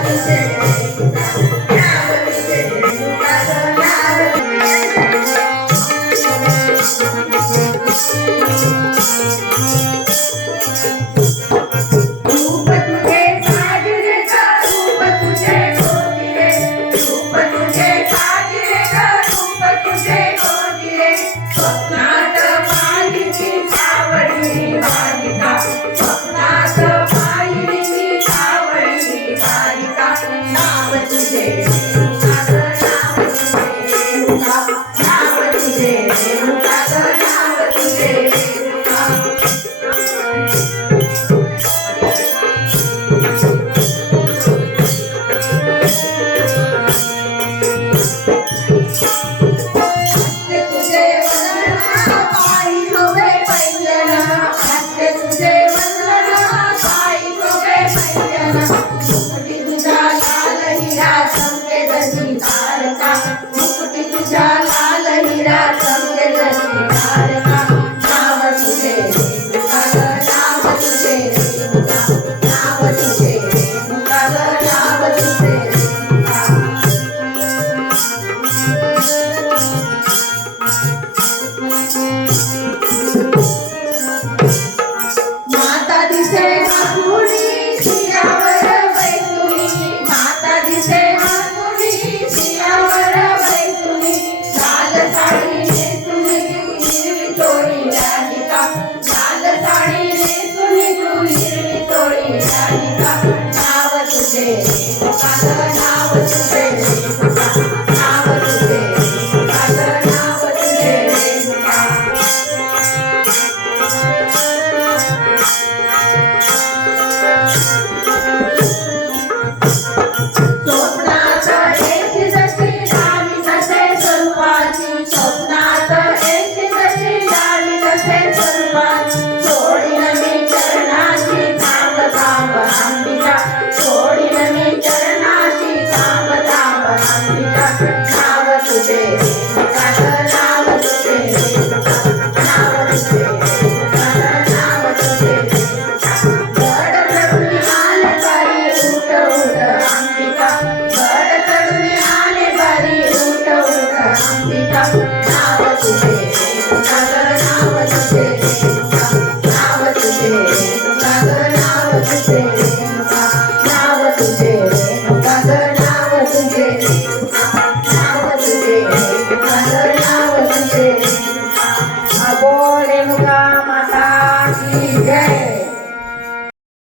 Thank you. Hey. Thank you. por el lugar.